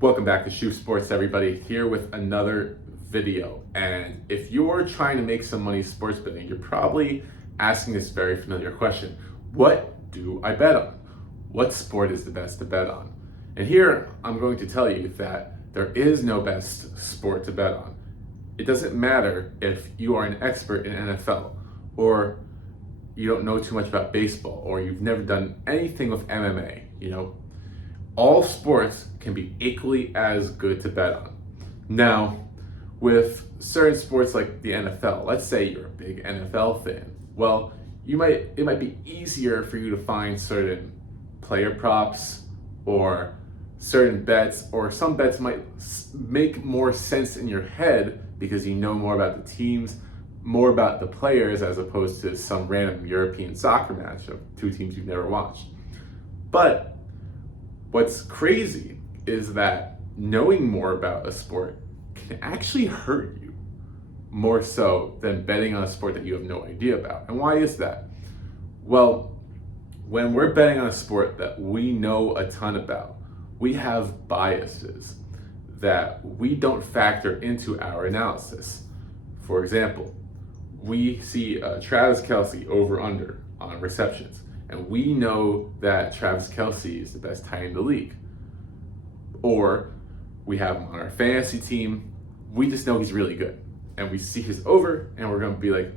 Welcome back to Shoe Sports, everybody. Here with another video. And if you're trying to make some money sports betting, you're probably asking this very familiar question. What do I bet on? What sport is the best to bet on? And here I'm going to tell you that there is no best sport to bet on. It doesn't matter if you are an expert in NFL or you don't know too much about baseball or you've never done anything with MMA, all sports can be equally as good to bet on. Now, with certain sports like the NFL, let's say you're a big NFL fan. Well, it might be easier for you to find certain player props or certain bets, or some bets might make more sense in your head because you know more about the teams, more about the players, as opposed to some random European soccer match of two teams you've never watched. But what's crazy is that knowing more about a sport can actually hurt you more so than betting on a sport that you have no idea about. And why is that? Well, when we're betting on a sport that we know a ton about, we have biases that we don't factor into our analysis. For example, we see Travis Kelce over under on receptions, and we know that Travis Kelce is the best tight end in the league. Or we have him on our fantasy team, we just know he's really good. And we see his over, and we're gonna be like,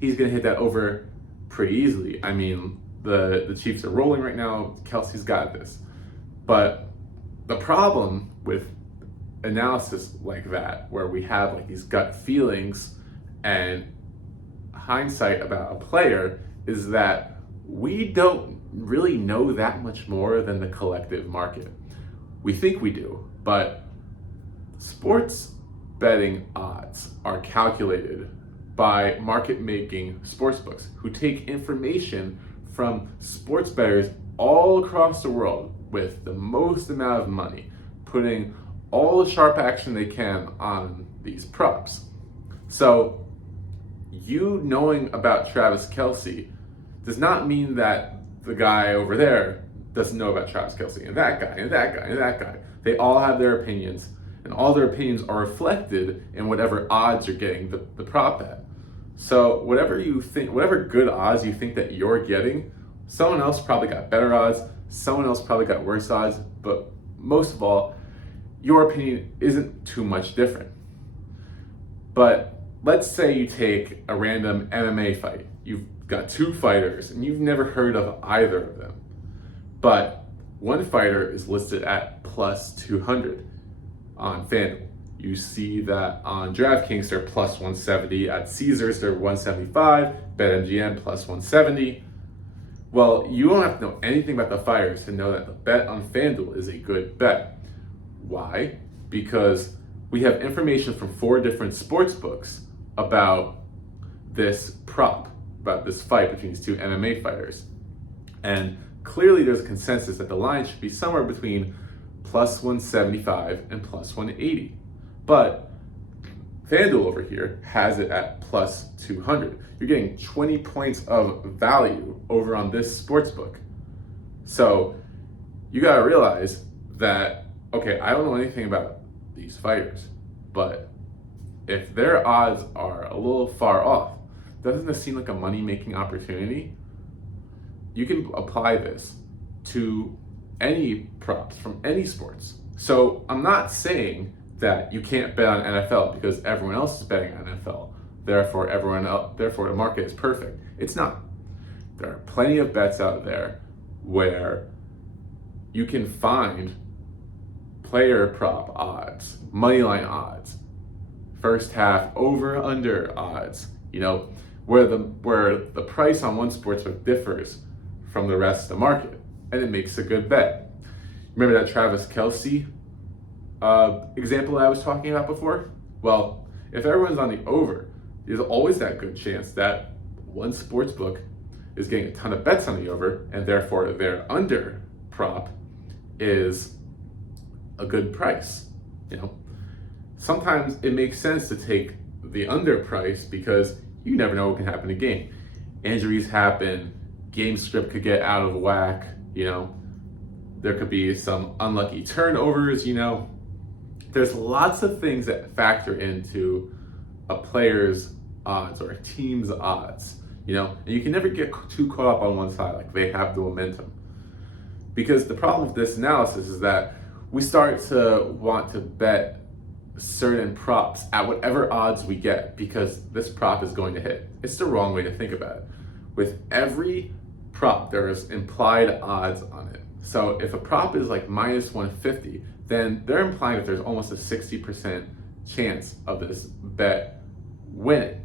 he's gonna hit that over pretty easily. I mean, the Chiefs are rolling right now, Kelce's got this. But the problem with analysis like that, where we have like these gut feelings and hindsight about a player, is that we don't really know that much more than the collective market. We think we do, but sports betting odds are calculated by market-making sportsbooks who take information from sports bettors all across the world with the most amount of money, putting all the sharp action they can on these props. So you knowing about Travis Kelce does not mean that the guy over there doesn't know about Travis Kelce, and that guy, and that guy, and that guy. They all have their opinions, and all their opinions are reflected in whatever odds you're getting the prop at. So whatever you think, whatever good odds you think that you're getting, someone else probably got better odds, someone else probably got worse odds, but most of all, your opinion isn't too much different. But let's say you take a random MMA fight. You've got two fighters and you've never heard of either of them. But one fighter is listed at plus 200 on FanDuel. You see that on DraftKings they're plus 170, at Caesars they're 175, BetMGM plus 170. Well, you don't have to know anything about the fighters to know that the bet on FanDuel is a good bet. Why? Because we have information from 4 different sports books about this prop, about this fight between these two MMA fighters. And clearly there's a consensus that the line should be somewhere between plus 175 and plus 180. But FanDuel over here has it at plus 200. You're getting 20 points of value over on this sports book. So you gotta realize that, okay, I don't know anything about these fighters, but if their odds are a little far off, doesn't this seem like a money-making opportunity? You can apply this to any props from any sports. So I'm not saying that you can't bet on NFL because everyone else is betting on NFL. Therefore, the market is perfect. It's not. There are plenty of bets out there where you can find player prop odds, moneyline odds, first half over under odds, where the price on one sportsbook differs from the rest of the market, and it makes a good bet. Remember that Travis Kelce example I was talking about before? Well, if everyone's on the over, there's always that good chance that one sportsbook is getting a ton of bets on the over, and therefore their under prop is a good price. Sometimes it makes sense to take the under price because you never know what can happen in a game. Injuries happen, game script could get out of whack, there could be some unlucky turnovers, There's lots of things that factor into a player's odds or a team's odds, and you can never get too caught up on one side, like they have the momentum. Because the problem with this analysis is that we start to want to bet certain props at whatever odds we get because this prop is going to hit. It's the wrong way to think about it. With every prop, there is implied odds on it. So if a prop is like minus 150, then they're implying that there's almost a 60% chance of this bet winning.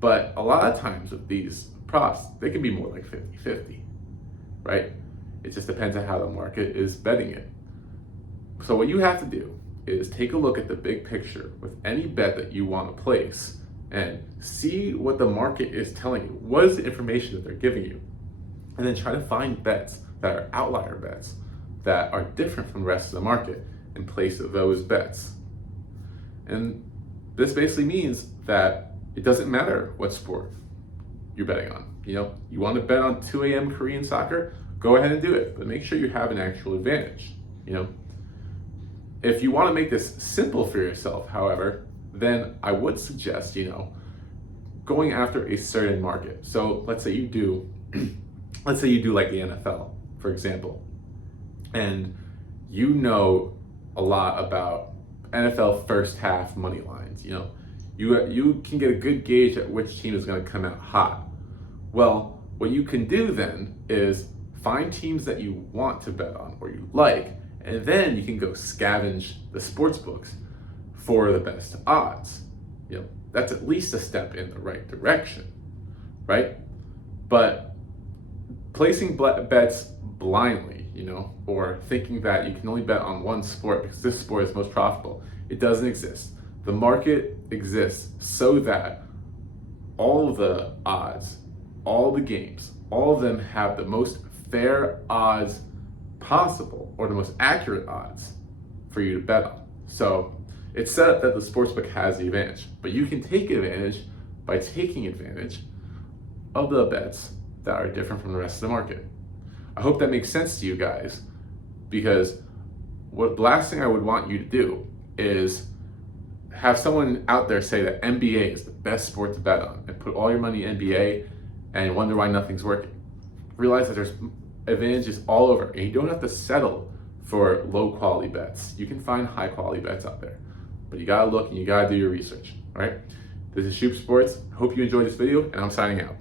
But a lot of times with these props, they can be more like 50-50, right? It just depends on how the market is betting it. So what you have to do is take a look at the big picture with any bet that you want to place and see what the market is telling you. What is the information that they're giving you? And then try to find bets that are outlier bets that are different from the rest of the market and place those bets. And this basically means that it doesn't matter what sport you're betting on. You want to bet on 2 a.m. Korean soccer? Go ahead and do it, but make sure you have an actual advantage. If you want to make this simple for yourself, however, then I would suggest, going after a certain market. So let's say you do like the NFL, for example, and you know a lot about NFL first half money lines. You can get a good gauge at which team is going to come out hot. Well, what you can do then is find teams that you want to bet on or you like, and then you can go scavenge the sports books for the best odds. That's at least a step in the right direction, right? But placing bets blindly, or thinking that you can only bet on one sport because this sport is most profitable, it doesn't exist. The market exists so that all of the odds, all the games, all of them have the most fair odds possible, or the most accurate odds for you to bet on. So it's set up that the sportsbook has the advantage, but you can take advantage by taking advantage of the bets that are different from the rest of the market. I hope that makes sense to you guys, because the last thing I would want you to do is have someone out there say that NBA is the best sport to bet on and put all your money in NBA and wonder why nothing's working. Realize that there's advantages all over, and you don't have to settle for low quality bets. You can find high quality bets out there, but you gotta look and you gotta do your research. All right, this is Shoop Sports. Hope you enjoyed this video, and I'm signing out.